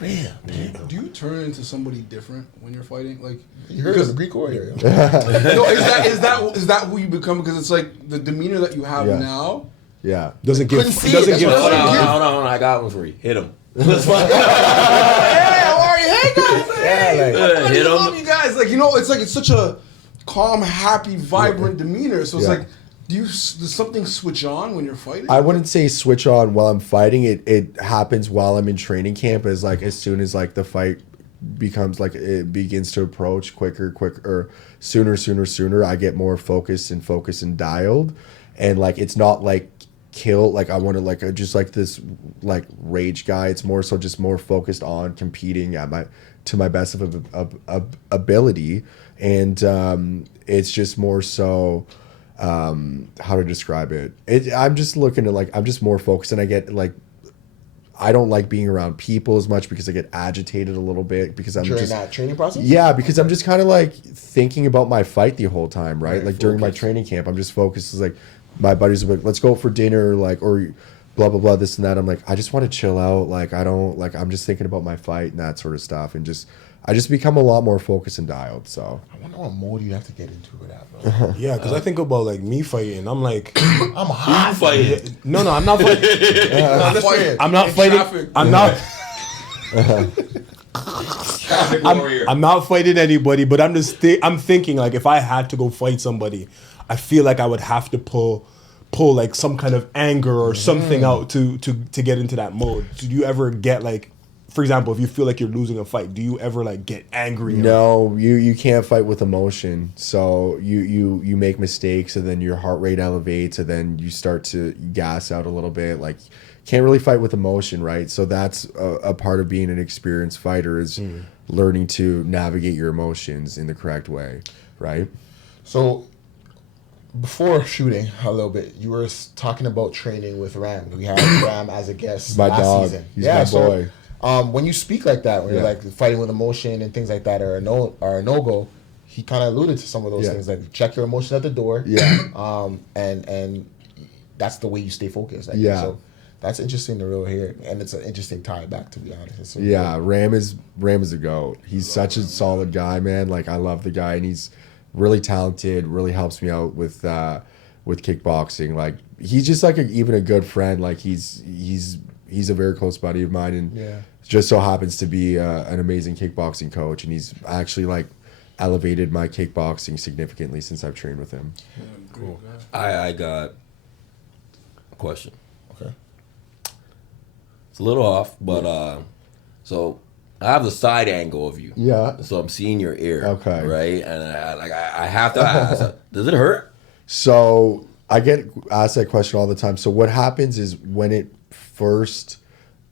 Real, man. Do you turn into somebody different when you're fighting? Like You heard of the Greek warrior. no, is that who you become? Because it's like the demeanor that you have now. Yeah. Doesn't give. Couldn't see Doesn't it. give. That's what Hold I'm on, I got one for you. Hit him. Let's fight. Hey, how are you? Hey guys. Yeah, hit I love him. you guys. Like it's such a calm, happy, vibrant demeanor. So it's like, does something switch on when you're fighting? I wouldn't say switch on while I'm fighting. It happens while I'm in training camp. As soon as like the fight becomes like it begins to approach quicker, or sooner, I get more focused and dialed, and like it's not like kill. Like I want to like just like this like rage guy. It's more so just more focused on competing to my best of ability, and it's just more so. How to describe it? I'm just looking at I'm just more focused, and I get I don't like being around people as much because I get agitated a little bit because I'm During that training process? Yeah, because I'm just kind of like thinking about my fight the whole time, right? Like during my training camp, I'm just focused. It's like my buddies are like, let's go for dinner, or blah blah blah, this and that. I'm like, I just want to chill out. Like I'm just thinking about my fight and that sort of stuff, and I just become a lot more focused and dialed. So I wonder what mode you have to get into with that, bro. Yeah, because I think about like me fighting. I'm like, I'm hot. You fighting. no, I'm not fighting. I'm not fighting. Traffic. I'm not. Traffic warrior. I'm not fighting anybody, but I'm just I'm thinking like if I had to go fight somebody, I feel like I would have to pull like some kind of anger or something out to get into that mode. Do you ever get like, for example, if you feel like you're losing a fight, do you ever like get angry? no, you can't fight with emotion. So you make mistakes, and then your heart rate elevates, and then you start to gas out a little bit. Like can't really fight with emotion, right? So that's a part of being an experienced fighter is learning to navigate your emotions in the correct way, right? So before shooting a little bit, you were talking about training with Ram. We had Ram as a guest My last dog. season. He's my boy. When you speak like that, when you're like fighting with emotion and things like that are a no-go, he kind of alluded to some of those things, like check your emotions at the door. Yeah. And that's the way you stay focused. I think. Yeah. So that's interesting to really hear, and it's an interesting tie back, to be honest. So Yeah, Ram is a goat. He's such a solid guy, man. Like I love the guy, and he's really talented. Really helps me out with kickboxing. Like he's just like even a good friend. Like he's a very close buddy of mine, and just so happens to be an amazing kickboxing coach. And he's actually like elevated my kickboxing significantly since I've trained with him. Cool. I got a question. Okay. It's a little off, but so I have the side angle of you. Yeah. So I'm seeing your ear. Okay. Right, and I have to ask, does it hurt? So I get asked that question all the time. So what happens is when it first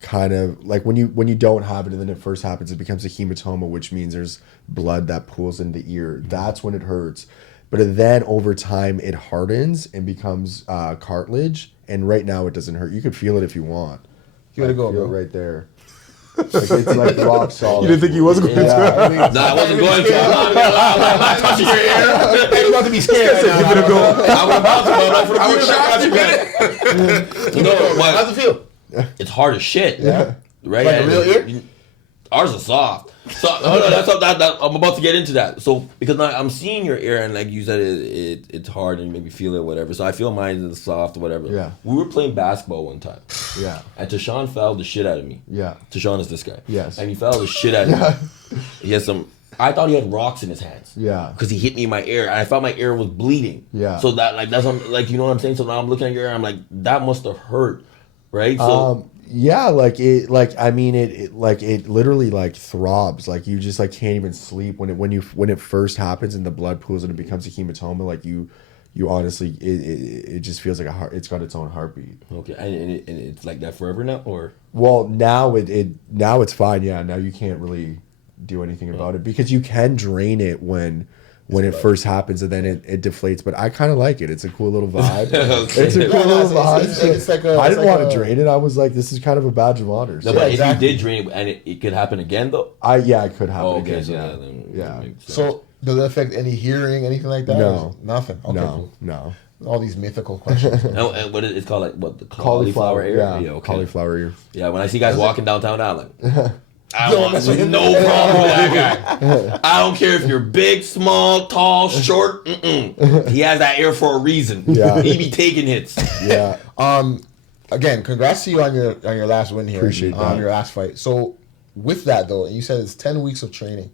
kind of like when you don't have it and then it first happens, it becomes a hematoma, which means there's blood that pools in the ear. That's when it hurts. But then over time it hardens and becomes cartilage. And right now it doesn't hurt. You could feel it if you want. Give it a go, Feel bro. it right there. Like it's like rock solid. You didn't think he was going to? Yeah. No, I wasn't going to. I'm not touching your ear. Hey, you about to be scared right now. Give it a go. I was about to, but for the I was shocked you minute. You know what? How's it feel? It's hard as shit. Yeah. Right. Like a real ear? ours is soft. So that I'm about to get into that. So because now I'm seeing your ear, and like you said, it's hard and you maybe feel it, whatever. So I feel mine is soft, or whatever. Yeah. We were playing basketball one time. Yeah. And Tashawn fouled the shit out of me. Yeah. Tashawn is this guy. Yes. And he fouled the shit out of me. He has some. I thought he had rocks in his hands. Yeah. Because he hit me in my ear, and I thought my ear was bleeding. Yeah. So that's you know what I'm saying. So now I'm looking at your ear, I'm like, that must have hurt, right? So yeah, like it literally like throbs. Like you just like can't even sleep when it first happens and the blood pools and it becomes a hematoma. Like you honestly, it just feels like it's got its own heartbeat. Okay, and it's like that forever now, or well now it's fine. Yeah, now you can't really do anything about it because you can drain it when it first happens and then it deflates. But I kind of like it. It's a cool little vibe. It's a cool little vibe. It's like I didn't want to drain it. I was like, this is kind of a badge of honor. No, but if you did drain it, and it could happen again though. It could happen okay, again. so Yeah, then yeah. makes sense. So does it affect any hearing, anything like that? No. Nothing. Okay, No, cool. no. All these mythical questions. and what it's called, like what, the cauliflower ear? Yeah, okay. cauliflower ear. Yeah, when I see guys walking downtown, I'm like, I want no problem with that guy. I don't care if you're big, small, tall, short. He has that ear for a reason. Yeah. He be taking hits. Yeah. Again, congrats to you on your last win here. Appreciate that. On your last fight. So with that though, you said it's 10 weeks of training.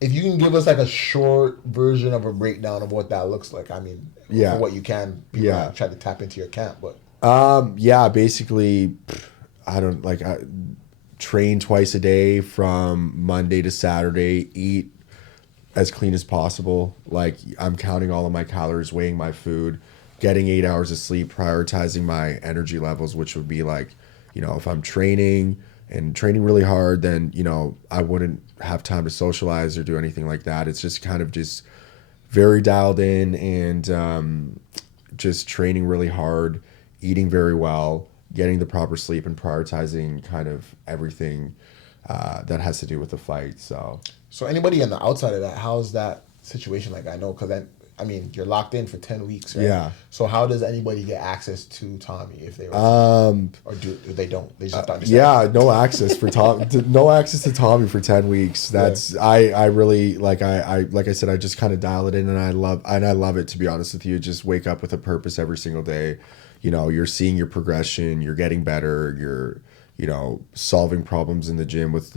If you can give us like a short version of a breakdown of what that looks like, I mean, Yeah. for what you can, people Yeah. try to tap into your camp, but Yeah, basically, I train twice a day from Monday to Saturday, eat as clean as possible. Like I'm counting all of my calories, weighing my food, getting 8 hours of sleep, prioritizing my energy levels, which would be like, if I'm training really hard, then, I wouldn't have time to socialize or do anything like that. It's just kind of just very dialed in and just training really hard, eating very well, getting the proper sleep, and prioritizing kind of everything that has to do with the fight. So anybody on the outside of that, how's that situation like? I know, because you're locked in for 10 weeks, right? Yeah. So how does anybody get access to Tommy if they were, or do they don't? They just have to understand. Yeah, no access for Tom, no access to Tommy for 10 weeks. That's I really like I said, I just kind of dial it in, and I love it, to be honest with you. Just wake up with a purpose every single day. You're seeing your progression, you're getting better, you're solving problems in the gym with,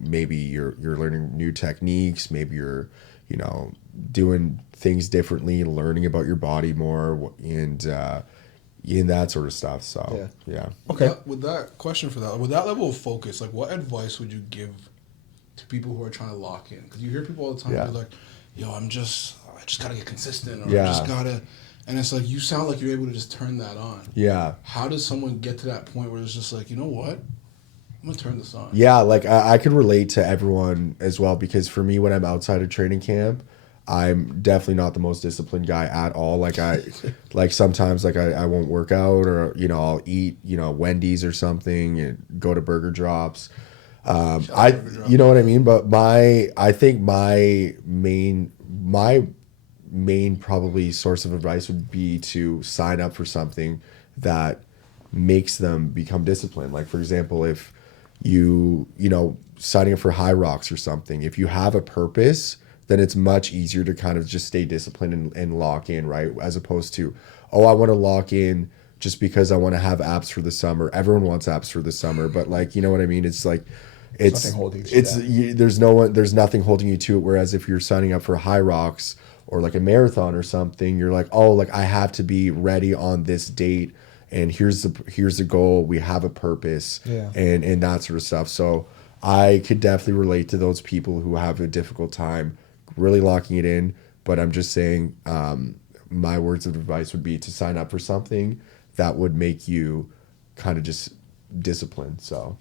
maybe you're learning new techniques, maybe you're, doing things differently, learning about your body more, and that sort of stuff. So, yeah. Okay. With that question for that, with that level of focus, like what advice would you give to people who are trying to lock in? Because you hear people all the time be like, yo, I just gotta get consistent, or I just gotta, and it's like, you sound like you're able to just turn that on. Yeah. How does someone get to that point where it's just like, you know what? I'm gonna turn this on. Yeah, like I could relate to everyone as well, because for me, when I'm outside of training camp, I'm definitely not the most disciplined guy at all. Like sometimes I won't work out, or, I'll eat, Wendy's or something and go to burger drops. You know what I mean? But I think my main probably source of advice would be to sign up for something that makes them become disciplined. Like, for example, if signing up for High Rocks or something, if you have a purpose, then it's much easier to kind of just stay disciplined and lock in, right? As opposed to, I want to lock in just because I want to have abs for the summer. Everyone wants abs for the summer, but like, you know what I mean? It's like, there's nothing holding you to it. Whereas if you're signing up for High Rocks or like a marathon or something, you're like, I have to be ready on this date, and here's the goal. We have a purpose, and that sort of stuff. So I could definitely relate to those people who have a difficult time really locking it in. But I'm just saying, my words of advice would be to sign up for something that would make you kind of just disciplined. So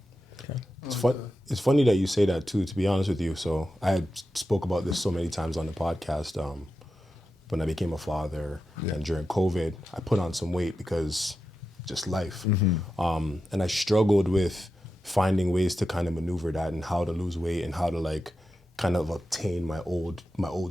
it's funny that you say that too, to be honest with you. So I had spoke about this so many times on the podcast. When I became a father and during COVID, I put on some weight because just life. And I struggled with finding ways to kind of maneuver that, and how to lose weight, and how to like kind of obtain my old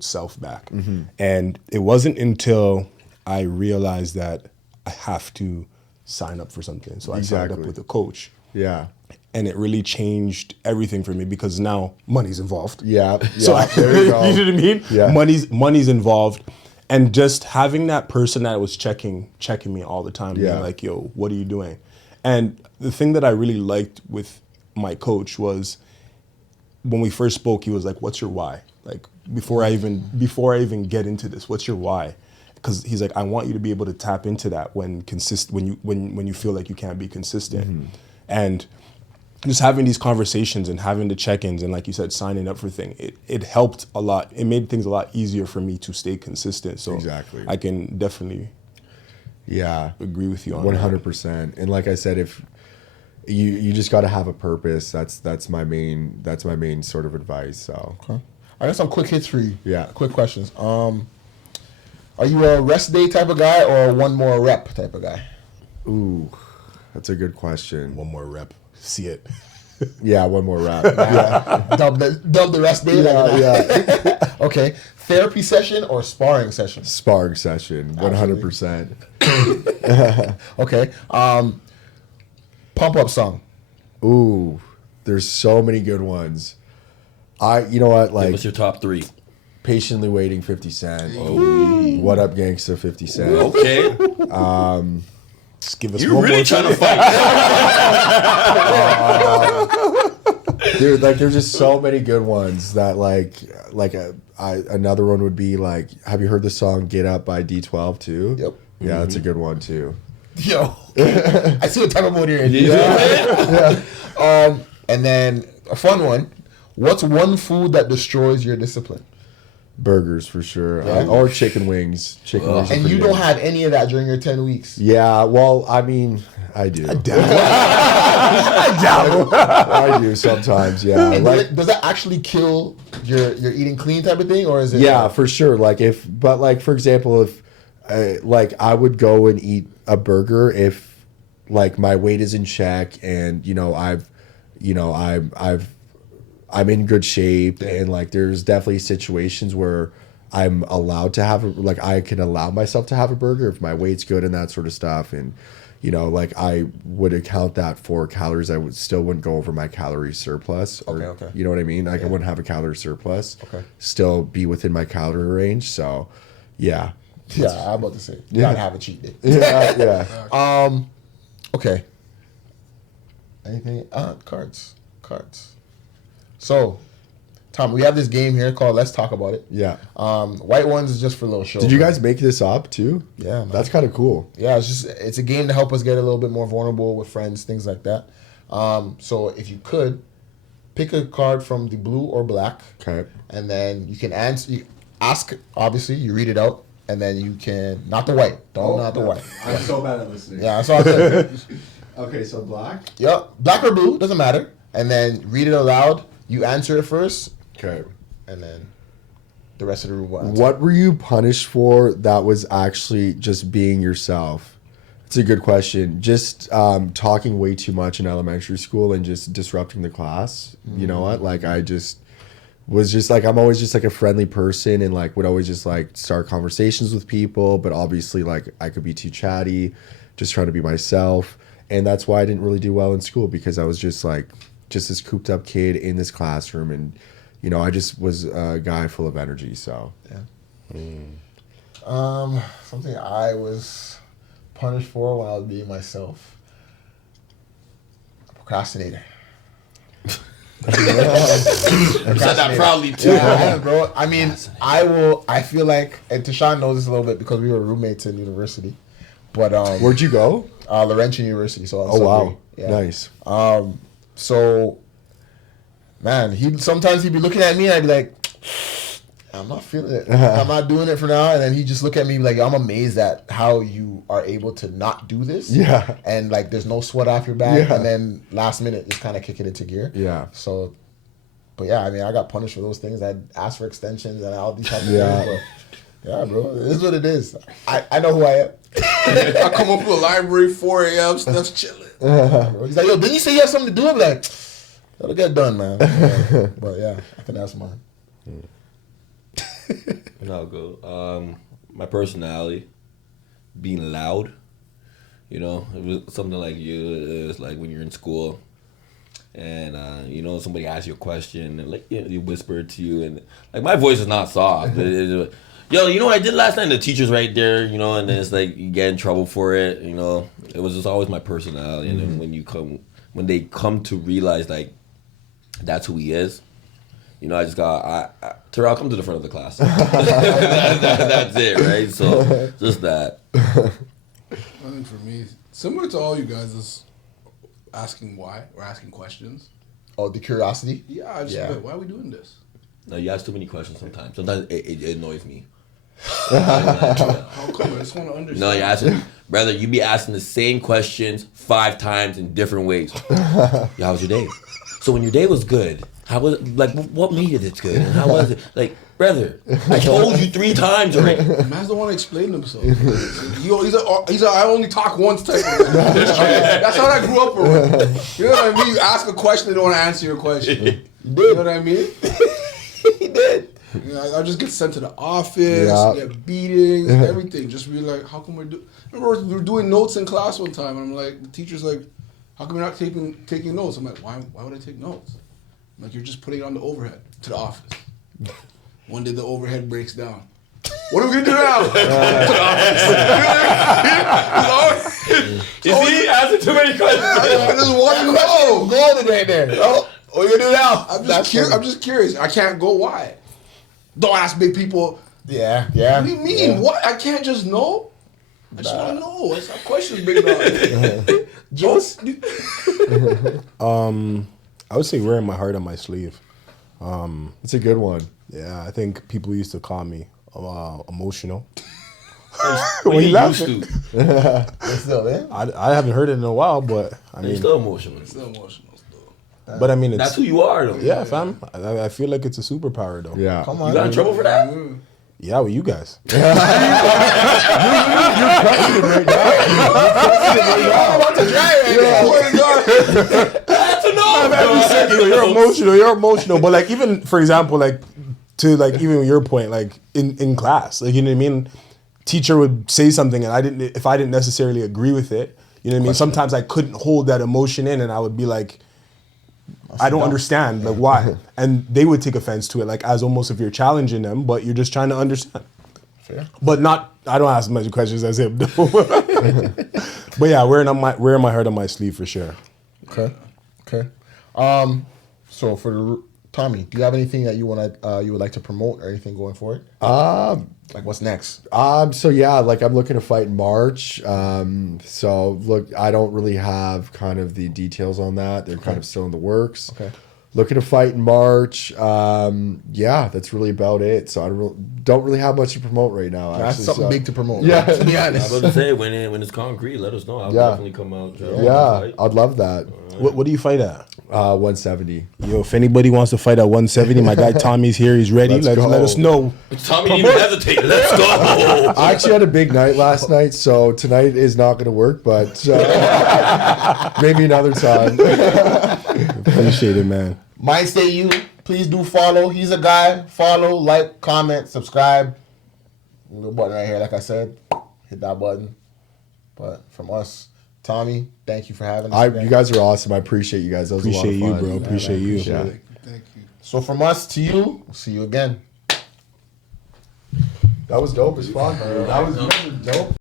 self back. And it wasn't until I realized that I have to sign up for something. So I signed up with a coach. Yeah. And it really changed everything for me because now money's involved. Yeah. So there you go. you know what I mean? Yeah. Money's involved. And just having that person that was checking me all the time, Yeah. being like, yo, what are you doing? And the thing that I really liked with my coach was when we first spoke, he was like, what's your why? Like before I even get into this, what's your why? Because he's like, I want you to be able to tap into that when you feel like you can't be consistent. Mm-hmm. And just having these conversations and having the check-ins and like you said, signing up for things, it helped a lot. It made things a lot easier for me to stay consistent. So Exactly. I can definitely agree with you on 100%. And like I said, if you just got to have a purpose, that's my main sort of advice. So Okay. I got some quick hits for you. Yeah. Quick questions. Are you a rest day type of guy or a one more rep type of guy? Ooh, that's a good question. that. One more rep, see it. Yeah, one more rap. Yeah. Dub the rest day. Yeah. Okay. Therapy session or sparring session? Sparring session, 100%. Okay. Pump up song. Ooh, there's so many good ones. You know what, like What's your top 3? Patiently Waiting 50 Cent. What Up Gangsta 50 Cent. Okay. Just give us You're one really more trying to fight. Dude, like there's just so many good ones that another one would be like, have you heard the song Get Up by D12 too? Yep. Yeah, that's a good one too. Yo. I see what type of mood you're in. Yeah. And then a fun one. What's one food that destroys your discipline? Burgers for sure. Yeah. Or chicken wings. Chicken wings. are And pretty you don't good. have any of that during your 10 weeks. Yeah, well, I mean, I do. I do sometimes, yeah. And Like, does that actually kill your eating clean type of thing, or is it? yeah, for sure. Like for example, if I would go and eat a burger if like my weight is in check and I'm in good shape and like there's definitely situations where I'm allowed to have I can allow myself to have a burger if my weight's good and that sort of stuff, and like I would account that for calories. I wouldn't go over my calorie surplus. Okay. You know what I mean? Like I wouldn't have a calorie surplus. Okay. Still be within my calorie range. So, yeah. Yeah, I'm about to say. You gotta have a cheat day. Yeah. Okay. Anything? Cards. So, Tom, we have this game here called Let's Talk About It. Yeah. White ones is just for a little show. Did you guys make this up too? Yeah, man. That's kind of cool. Yeah, it's a game to help us get a little bit more vulnerable with friends, things like that. So if you could pick a card from the blue or black, Okay. and then you can ask. Obviously, you read it out, and then you can not the white. Not the white. I'm so bad at listening. Yeah, that's all I'm saying. Okay, so black. Yep, black or blue doesn't matter, and then read it aloud. You answer it first, Okay. and then the rest of the room will answer. What were you punished for that was actually just being yourself? It's a good question. Just talking way too much in elementary school and just disrupting the class. You know what? Like I just was just like, I'm always just like a friendly person and like would always just like start conversations with people. But obviously like I could be too chatty, just trying to be myself. And that's why I didn't really do well in school, because I was just this cooped up kid in this classroom, and I just was a guy full of energy. So Something I was punished for when I was being myself. Procrastinator. You said that proudly too. Yeah, bro. I mean, I feel like, and Tashawn knows this a little bit because we were roommates in university. But where'd you go? Laurentian University. So Oh wow, yeah. Nice. So, man, sometimes he'd be looking at me and I'd be like, I'm not feeling it. I'm not doing it for now. And then he'd just look at me like, I'm amazed at how you are able to not do this. Yeah. And like, there's no sweat off your back. Yeah. And then last minute, just kind of kick it into gear. Yeah. So, but yeah, I mean, I got punished for those things. I'd ask for extensions and all these types of Yeah. things. But yeah, bro, it is what it is. I know who I am. I come up to the library 4 a.m. Stuff's chilling. Bro. He's like, yo, didn't you say you have something to do? I'm like, that'll get done, man. Yeah. But yeah, I think that's mine. And I'll go. My personality, being loud, You know, it was something like it's like when you're in school, and you know, somebody asks you a question, and like you whisper it to you, and like my voice is not soft. Yo, you know what I did last night? And the teacher's right there, you know, and then it's like you get in trouble for it. You know, it was just always my personality, and then when they come to realize like that's who he is. You know, I just got, Terrell, come to the front of the class. That's it, right? So, just that. I think for me, similar to all you guys, is asking why or asking questions. Oh, the curiosity? Yeah, I just like, why are we doing this? No, you ask too many questions sometimes. Sometimes it annoys me. How come? I just want to understand. No, you're asking, brother, you be asking the same questions 5 times in different ways. Yo, how was your day? So when your day was good, how was it, like, what made it good? And how was it? Like, brother, I told you 3 times already. Man's don't want to explain himself. He's a I only talk once type of guy. That's how I grew up with. You know what I mean? You ask a question, they don't want to answer your question. You know what I mean? He did. You know, I just get sent to the office, get beatings, everything. Just be like, how come remember we were doing notes in class one time, and I'm like, the teacher's like, how come you're not taking notes? I'm like, why would I take notes? I'm like, you're just putting it on the overhead to the office. One day the overhead breaks down. What are we gonna do now? To the office. You see, he asking too many questions. I just want to know. Golden right there. Oh, what are you gonna do now? I'm just curious. I can't go why. Don't ask big people. Yeah. What do you mean? Yeah. What? I can't just know? I just want to know. It's not questions, big dog. Just I would say wearing my heart on my sleeve. It's a good one. Yeah, I think people used to call me emotional. When you laugh, used to. still, man. I haven't heard it in a while, but I You're mean, still emotional. Still emotional still. but I mean, it's, That's who you are, though. yeah, fam. I feel like it's a superpower, though. Yeah. Come You on. got in trouble for that? Yeah, with you guys. You're emotional. But like, even for example, like to like even your point, like in class, like, you know what I mean. Teacher would say something, and if I didn't necessarily agree with it, you know what I mean. Sometimes I couldn't hold that emotion in, and I would be like, I don't understand, like, why? And they would take offense to it, like, as almost if you're challenging them, but you're just trying to understand. Fair. But I don't ask as much questions as him. But yeah, wearing my heart on my sleeve for sure. Okay. So for Tommy, do you have anything that you would like to promote or anything going forward? Like what's next? So yeah, like I'm looking to fight in March. So look, I don't really have kind of the details on that. They're kind of still in the works. Okay. Looking to fight in March. Yeah, that's really about it. So I don't really have much to promote right now. That's actually, something so. big to promote. Yeah. To be I honest. was about to say, when it's concrete, let us know. I'll Yeah. definitely come out. Yeah, I'd love that. What do you fight at? 170. Yo, if anybody wants to fight at 170, my guy Tommy's here. He's ready. Let's Let go. us know. Tommy didn't even hesitate. Let's go. I actually had a big night last night, so tonight is not going to work, but maybe another time. Appreciate it, man. Mind Stay You. Please do follow. He's a guy. Follow, like, comment, subscribe. Little button right here, like I said. Hit that button. But from us, Tommy, thank you for having us. You guys are awesome. I appreciate you guys. That was Appreciate a lot you, of fun. bro. Appreciate you. Yeah. Thank you. So from us to you, we'll see you again. That was dope as fuck, bro. That was dope.